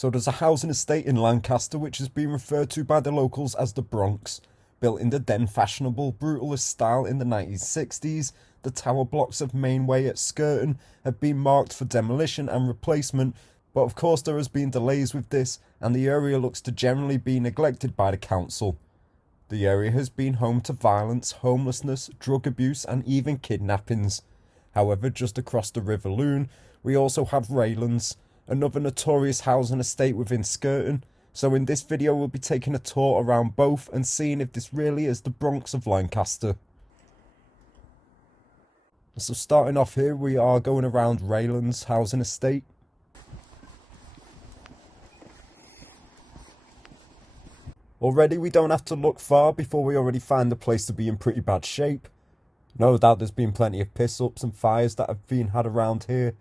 So there's a housing estate in Lancaster which has been referred to by the locals as the Bronx. Built in the then fashionable brutalist style in the 1960s, the tower blocks of Mainway at Skerton have been marked for demolition and replacement, but of course there has been delays with this and the area looks to generally be neglected by the council. The area has been home to violence, homelessness, drug abuse and even kidnappings. However, just across the River Loon, we also have Railin's, another notorious housing estate within Skerton. So in this video we'll be taking a tour around both and seeing if this really is the Bronx of Lancaster. So starting off here, we are going around Railin's housing estate. Already we don't have to look far before we already find the place to be in pretty bad shape. No doubt there's been plenty of piss-ups and fires that have been had around here.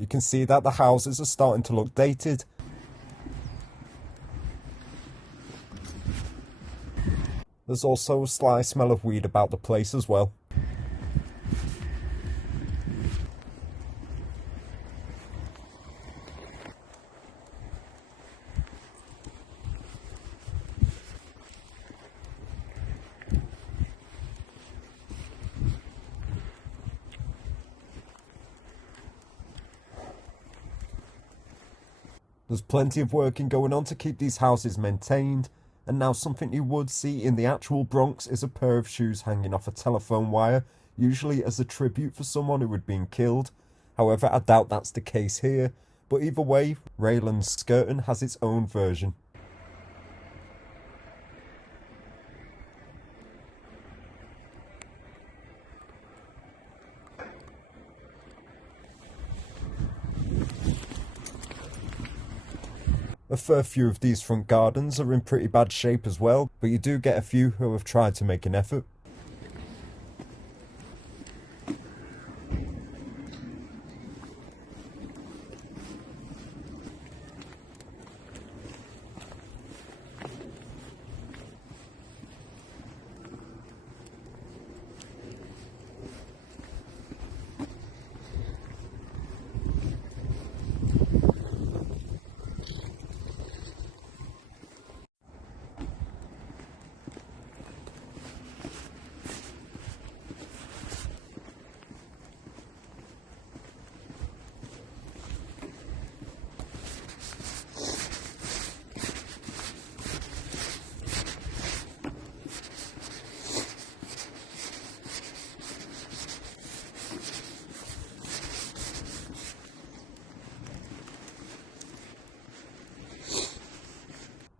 You can see that the houses are starting to look dated. There's also a sly smell of weed about the place as well. There's plenty of working going on to keep these houses maintained, and now something you would see in the actual Bronx is a pair of shoes hanging off a telephone wire, usually as a tribute for someone who had been killed. However, I doubt that's the case here, but either way, Raylan's Skerton has its own version. A fair few of these front gardens are in pretty bad shape as well, but you do get a few who have tried to make an effort.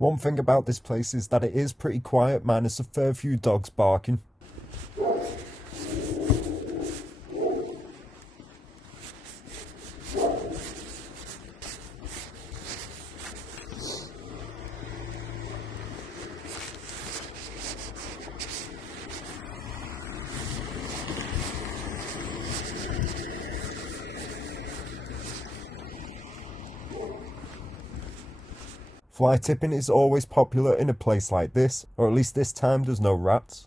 One thing about this place is that it is pretty quiet, minus a fair few dogs barking. Fly tipping is always popular in a place like this, or at least this time there's no rats.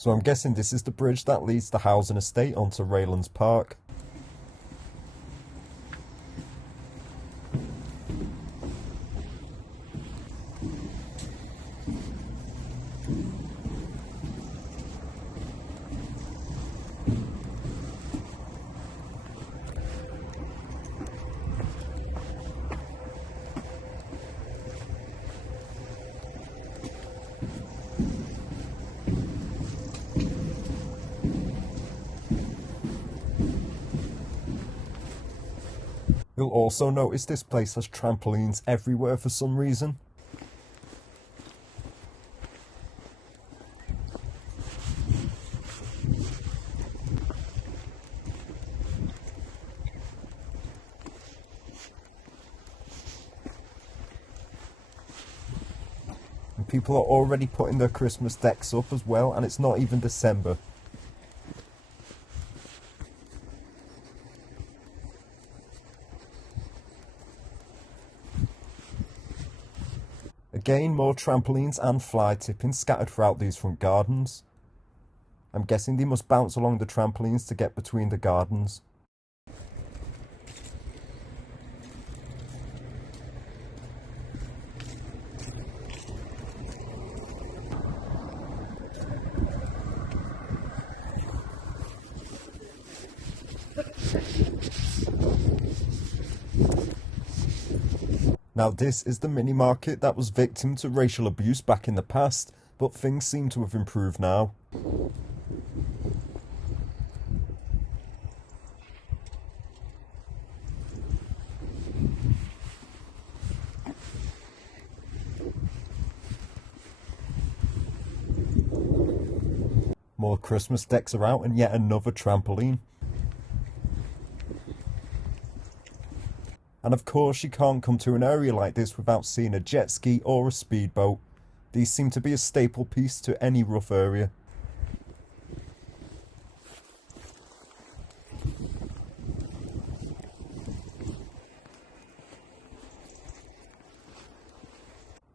So I'm guessing this is the bridge that leads the housing estate onto Raylan's Park. You'll also notice this place has trampolines everywhere for some reason. And people are already putting their Christmas decks up as well, and it's not even December. Again, more trampolines and fly tipping scattered throughout these front gardens. I'm guessing they must bounce along the trampolines to get between the gardens. Now this is the mini market that was victim to racial abuse back in the past, but things seem to have improved now. More Christmas decks are out and yet another trampoline. And of course you can't come to an area like this without seeing a jet ski or a speedboat. These seem to be a staple piece to any rough area.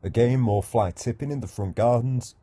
Again, more fly tipping in the front gardens.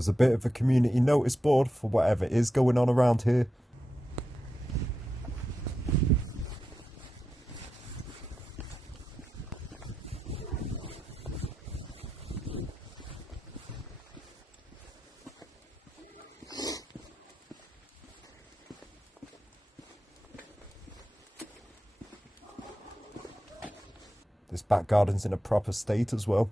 There's a bit of a community notice board for whatever is going on around here. This back garden's in a proper state as well.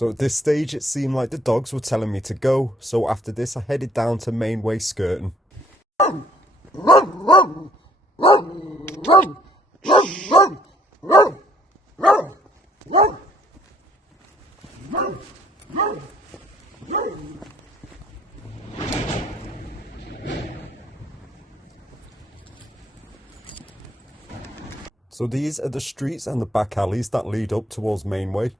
So at this stage it seemed like the dogs were telling me to go, so after this I headed down to Mainway, Skerton. So these are the streets and the back alleys that lead up towards Mainway.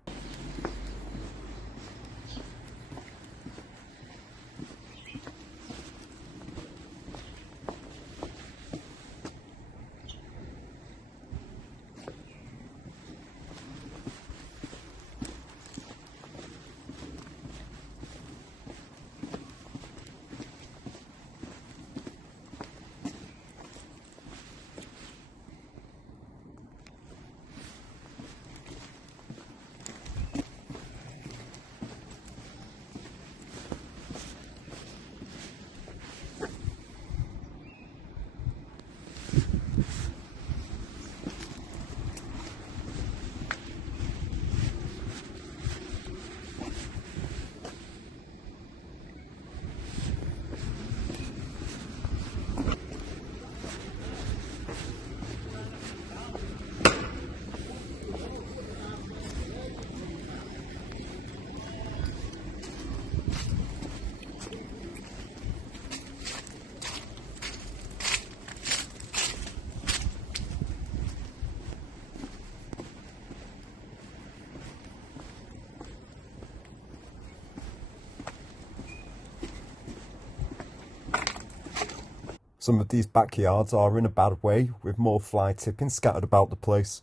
Some of these backyards are in a bad way, with more fly tipping scattered about the place.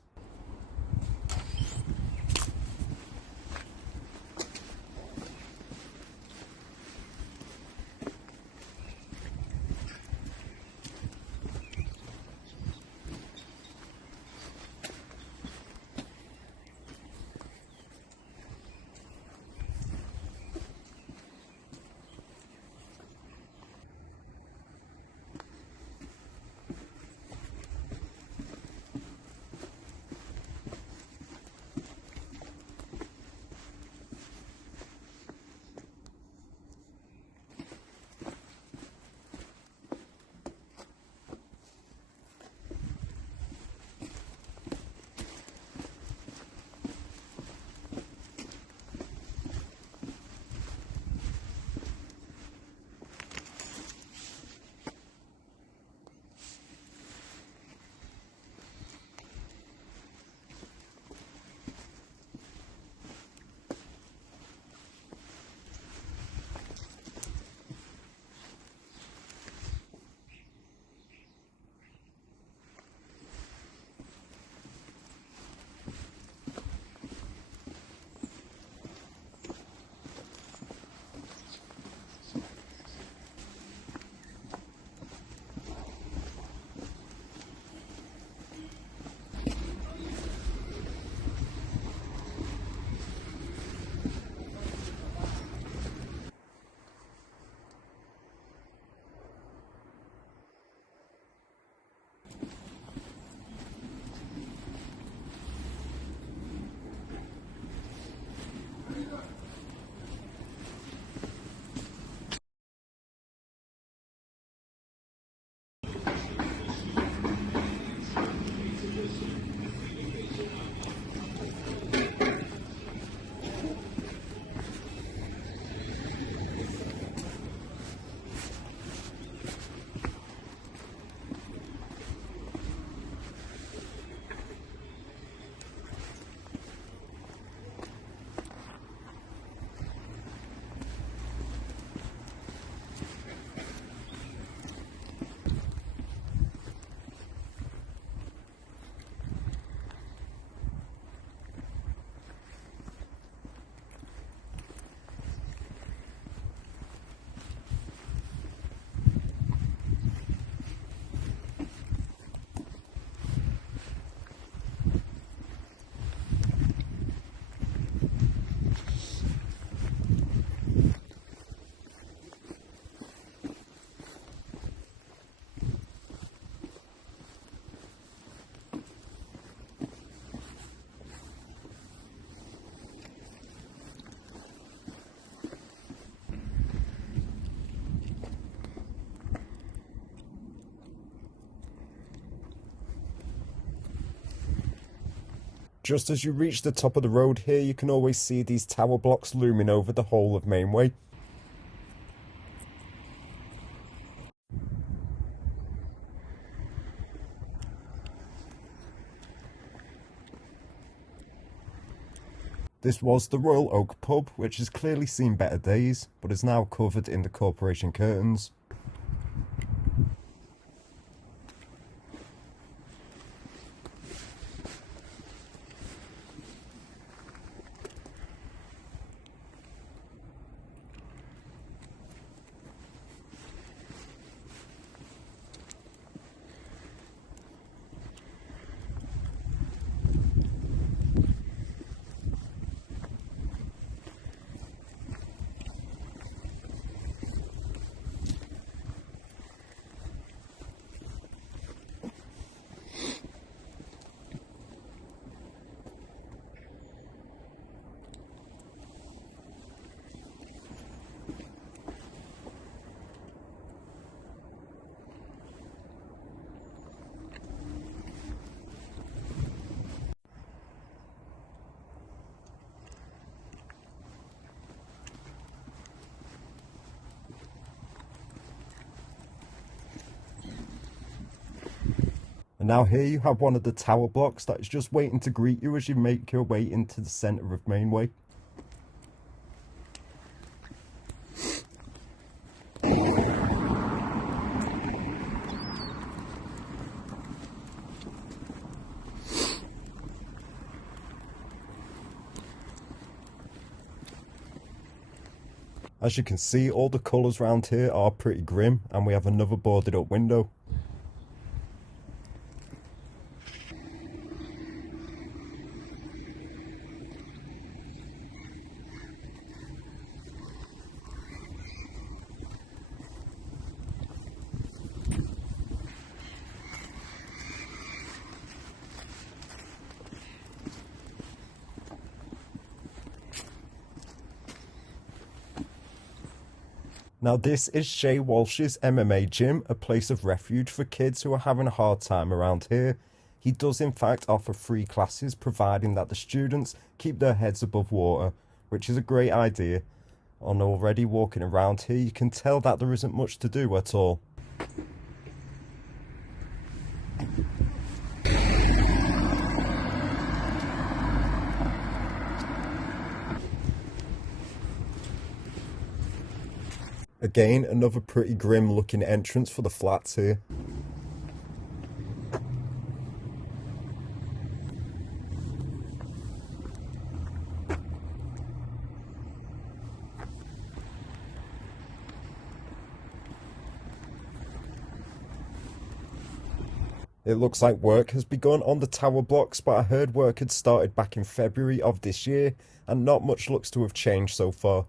Just as you reach the top of the road here, you can always see these tower blocks looming over the whole of Mainway. This was the Royal Oak pub, which has clearly seen better days, but is now covered in the corporation curtains. And now here you have one of the tower blocks that is just waiting to greet you as you make your way into the centre of Mainway. As you can see, all the colours around here are pretty grim, and we have another boarded up window. Now this is Shay Walsh's MMA gym, a place of refuge for kids who are having a hard time around here. He does in fact offer free classes, providing that the students keep their heads above water, which is a great idea. On already walking around here, you can tell that there isn't much to do at all. Again, another pretty grim looking entrance for the flats here. It looks like work has begun on the tower blocks, but I heard work had started back in February of this year, and not much looks to have changed so far.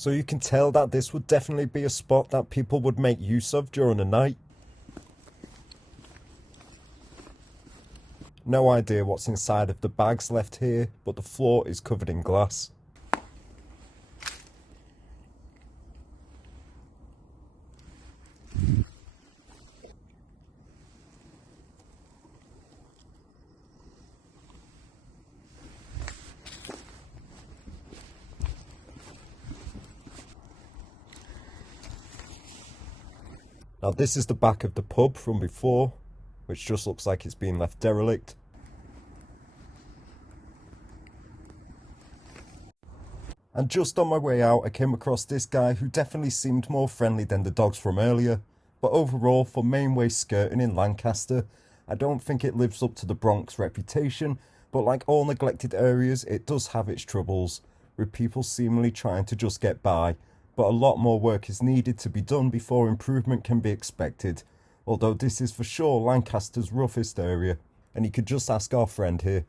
So you can tell that this would definitely be a spot that people would make use of during the night. No idea what's inside of the bags left here, but the floor is covered in glass. Now this is the back of the pub from before, which just looks like it's been left derelict. And just on my way out, I came across this guy who definitely seemed more friendly than the dogs from earlier. But overall, for Mainway Skerton in Lancaster, I don't think it lives up to the Bronx reputation, but like all neglected areas, it does have its troubles, with people seemingly trying to just get by, but a lot more work is needed to be done before improvement can be expected, although this is for sure Lancaster's roughest area, and you could just ask our friend here.